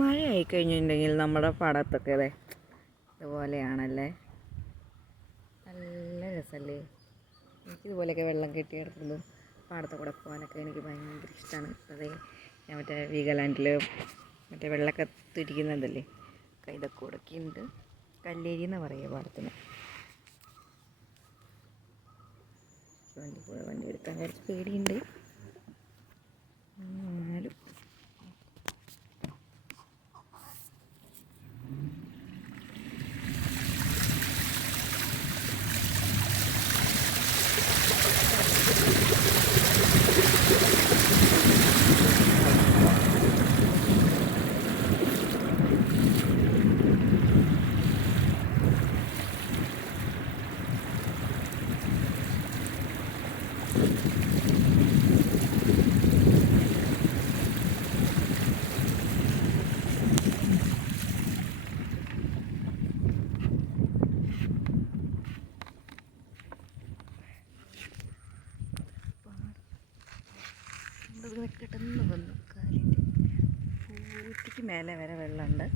മഴ ആയിക്കഴിഞ്ഞിട്ടുണ്ടെങ്കിൽ നമ്മുടെ പാടത്തൊക്കെ അതെ ഇതുപോലെയാണല്ലേ, നല്ല രസമല്ലേ. എനിക്കിതുപോലെയൊക്കെ വെള്ളം കെട്ടി കിടക്കുന്നതും പാടത്ത് കൂടെ പോകാനൊക്കെ എനിക്ക് ഭയങ്കര ഇഷ്ടമാണ്. അതെ, ഞാൻ മറ്റേ വീഗാലാൻഡിൽ മറ്റേ വെള്ളമൊക്കെ തിരിക്കുന്നതല്ലേ, ഇതൊക്കെ ഉടക്കിയുണ്ട്. കല്ലേരി എന്ന് പറയുക പാടത്തിന്. വണ്ടി എടുക്കാൻ കുറച്ച് പേടിയുണ്ട്, എന്നാലും കിടന്ന് വന്നു. കാലിൻ്റെ പൂറ്റിക്ക് മേലെ വരെ വെള്ളമുണ്ട്.